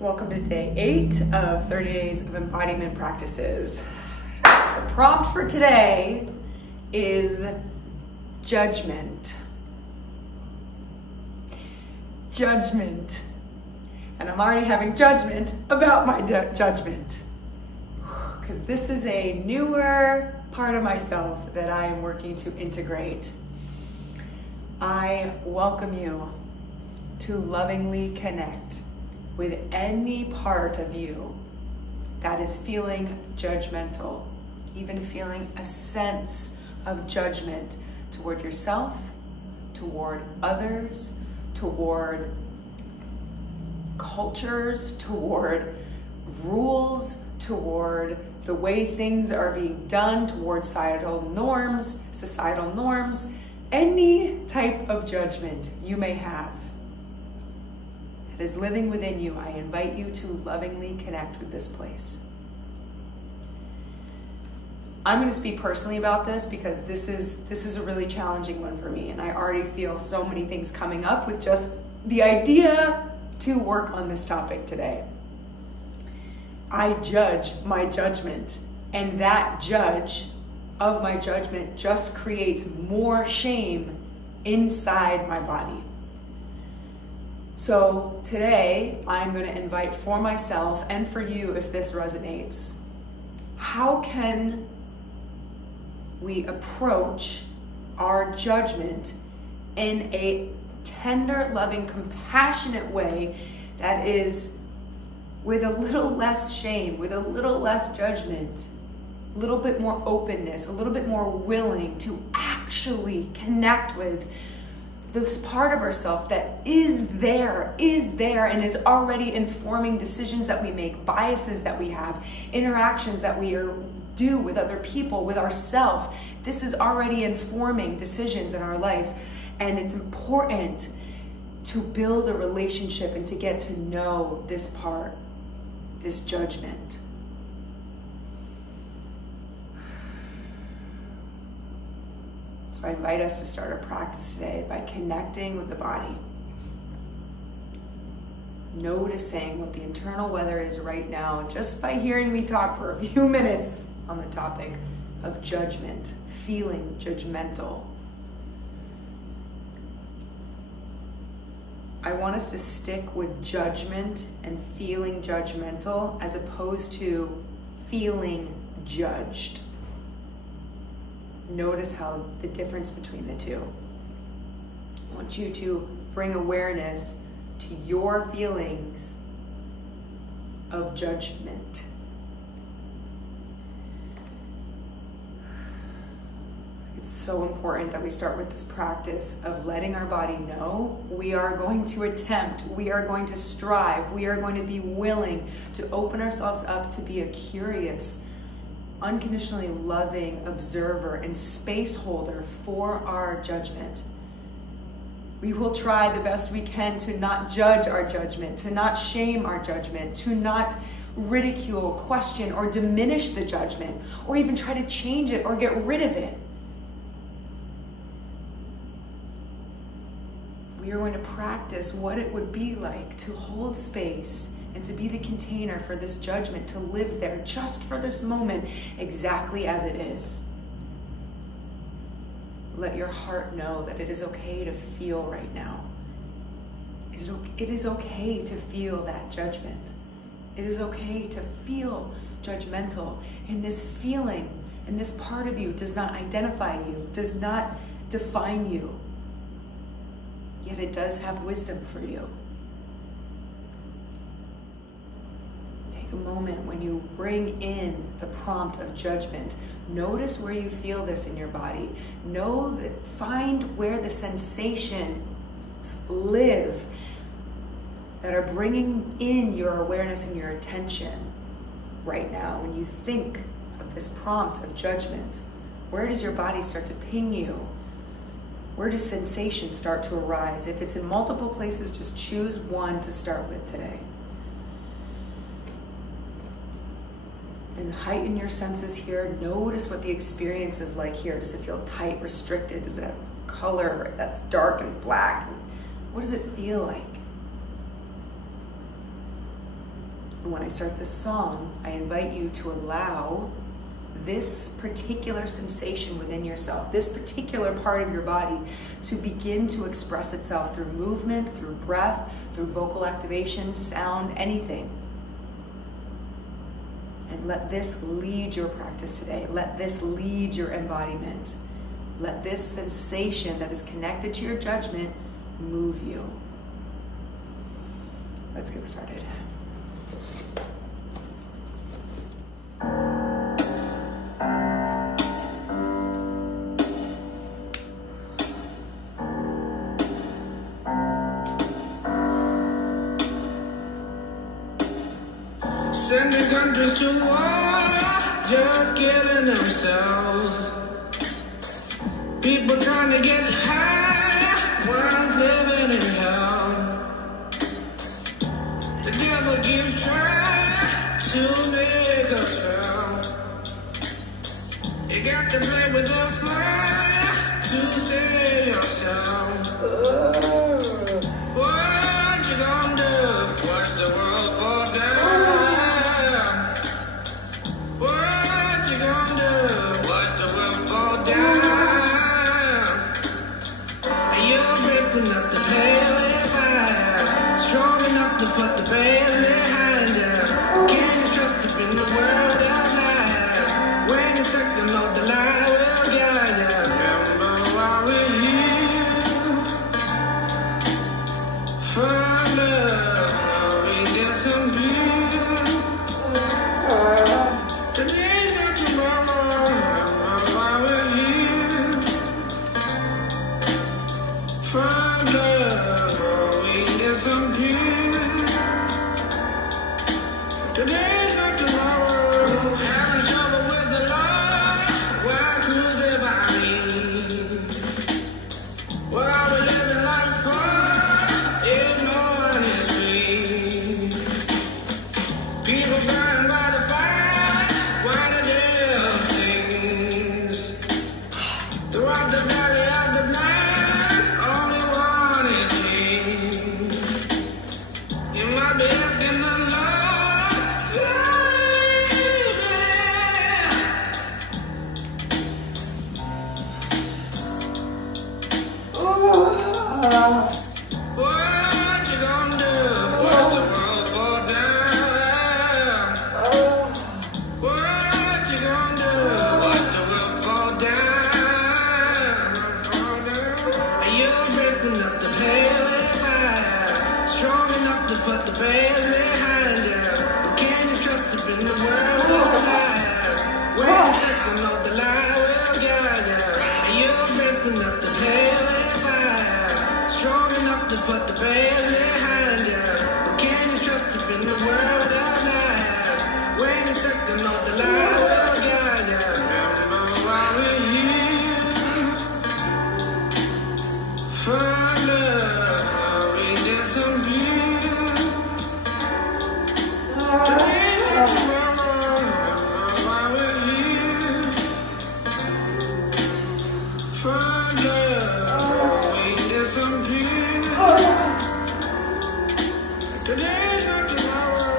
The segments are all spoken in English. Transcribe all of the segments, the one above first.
Welcome to day 8 of 30 days of embodiment practices. The prompt for today is judgment. Judgment. And I'm already having judgment about my judgment. Because this is a newer part of myself that I am working to integrate. I welcome you to lovingly connect with any part of you that is feeling judgmental, even feeling a sense of judgment toward yourself, toward others, toward cultures, toward rules, toward the way things are being done, toward societal norms, any type of judgment you may have that is living within you. I invite you to lovingly connect with this place. I'm going to speak personally about this because this is a really challenging one for me, and I already feel so many things coming up with just the idea to work on this topic today. I judge my judgment, and that judge of my judgment just creates more shame inside my body. So today, I'm going to invite for myself and for you, if this resonates, how can we approach our judgment in a tender, loving, compassionate way that is with a little less shame, with a little less judgment, a little bit more openness, a little bit more willing to actually connect with this part of ourselves that is there and is already informing decisions that we make, biases that we have, interactions that we do with other people, with ourselves. This is already informing decisions in our life, and it's important to build a relationship and to get to know this part, this judgment. So I invite us to start a practice today by connecting with the body. Noticing what the internal weather is right now, just by hearing me talk for a few minutes on the topic of judgment, feeling judgmental. I want us to stick with judgment and feeling judgmental as opposed to feeling judged. Notice how the difference between the two. I want you to bring awareness to your feelings of judgment. It's so important that we start with this practice of letting our body know we are going to attempt, we are going to strive, we are going to be willing to open ourselves up to be a curious, unconditionally loving observer and space holder for our judgment. We will try the best we can to not judge our judgment, to not shame our judgment, to not ridicule, question, or diminish the judgment, or even try to change it or get rid of it. We are going to practice what it would be like to hold space and to be the container for this judgment, to live there just for this moment, exactly as it is. Let your heart know that it is okay to feel right now. It is okay to feel that judgment. It is okay to feel judgmental. And this feeling and this part of you does not identify you, does not define you. Yet it does have wisdom for you. Take a moment when you bring in the prompt of judgment. Notice where you feel this in your body. Find where the sensations live that are bringing in your awareness and your attention right now. When you think of this prompt of judgment, where does your body start to ping you? Where do sensations start to arise? If it's in multiple places, just choose one to start with today. And heighten your senses here. Notice what the experience is like here. Does it feel tight, restricted? Does it have color that's dark and black? What does it feel like? And when I start this song, I invite you to allow this particular sensation within yourself, this particular part of your body, to begin to express itself through movement, through breath, through vocal activation, sound, anything. And let this lead your practice today. Let this lead your embodiment. Let this sensation that is connected to your judgment move you. Let's get started. Sending countries to war, just killing themselves. People trying to get high, one's living in hell. The devil keeps trying to make us fail. You got to play with the fire to save yourself. What you gonna do? Watch the world fall down. Put the pain behind you. Can you trust up in the world of lies? When the second of the lie will guide you. Remember why we're here. Find love, we get some peace. Today's not tomorrow. Remember why we're here. Find love, we get some peace. Today's not tomorrow. Having trouble with the Lord. Why cruising by me? What are we living life for if no one is free? People burned by the fire while the devil sings. Throughout the valley of the blind, only one is king. You might be asking the Lord. What you gonna do? Watch the world fall down. What you gonna do? Watch the world fall down. Are you breaking up the pale fire? Strong enough to put the veils behind you. Or can you trust up in the world of lies? When the second of the lie will guide you. Are you breaking up the pale fire? Strong enough to put the veils behind you. Or can you trust up in the world of lies? When the second of the lie will guide you. Remember why we're here. Find love, we get some peace. Today's not tomorrow. Remember why we're here. Find love, we get some peace. Today's not tomorrow.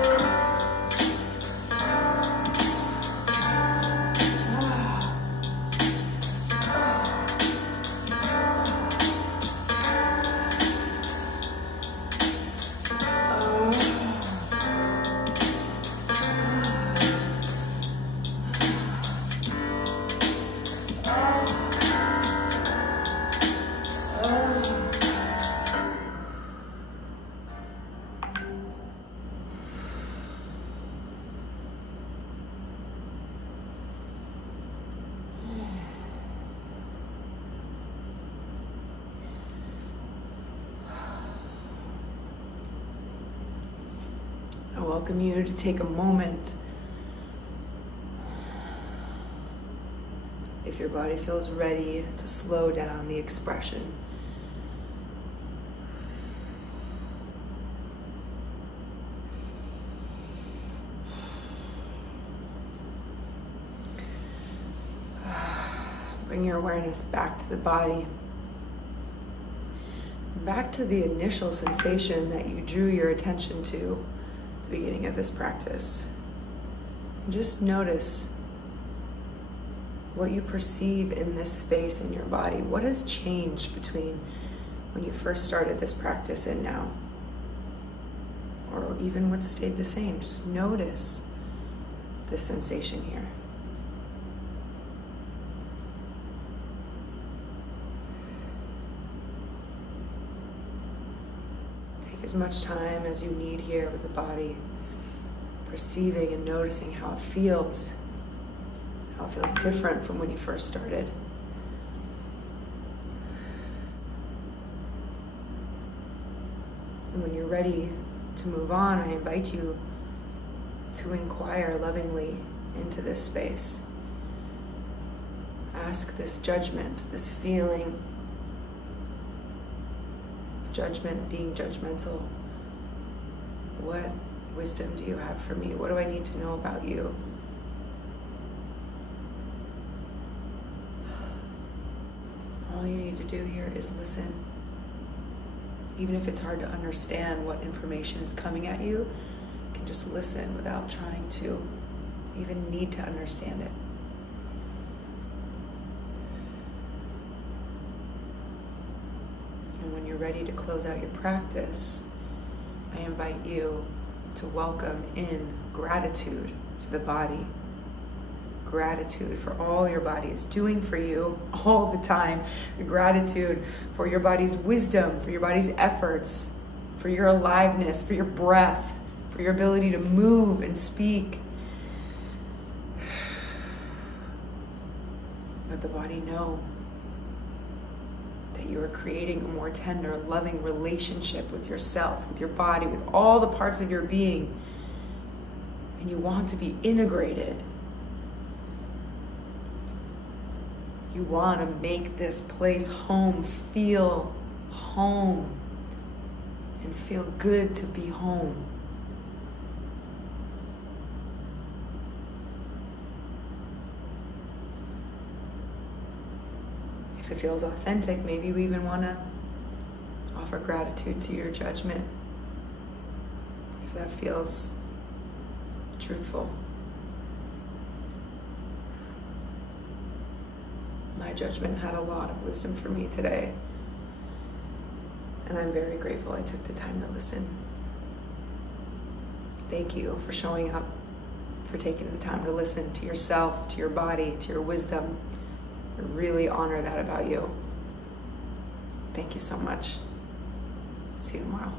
I welcome you to take a moment. If your body feels ready, to slow down the expression. Bring your awareness back to the body. Back to the initial sensation that you drew your attention to. the beginning of this practice. And just notice what you perceive in this space in your body. What has changed between when you first started this practice and now? Or even what stayed the same. Just notice the sensation here. Take as much time as you need here with the body, perceiving and noticing how it feels different from when you first started. And when you're ready to move on, I invite you to inquire lovingly into this space. Ask this judgment, this feeling of judgment, being judgmental. What wisdom do you have for me? What do I need to know about you? All you need to do here is listen. Even if it's hard to understand what information is coming at you, you can just listen without trying to even need to understand it. And when you're ready to close out your practice, I invite you to welcome in gratitude to the body. Gratitude for all your body is doing for you all the time. The gratitude for your body's wisdom, for your body's efforts, for your aliveness, for your breath, for your ability to move and speak. Let the body know that you are creating a more tender, loving relationship with yourself, with your body, with all the parts of your being. And you want to be integrated. You want to make this place home, feel home, and feel good to be home. If it feels authentic, maybe we even want to offer gratitude to your judgment. If that feels truthful. My judgment had a lot of wisdom for me today, and I'm very grateful I took the time to listen. Thank you for showing up, for taking the time to listen to yourself, to your body, to your wisdom. I really honor that about you. Thank you so much. See you tomorrow.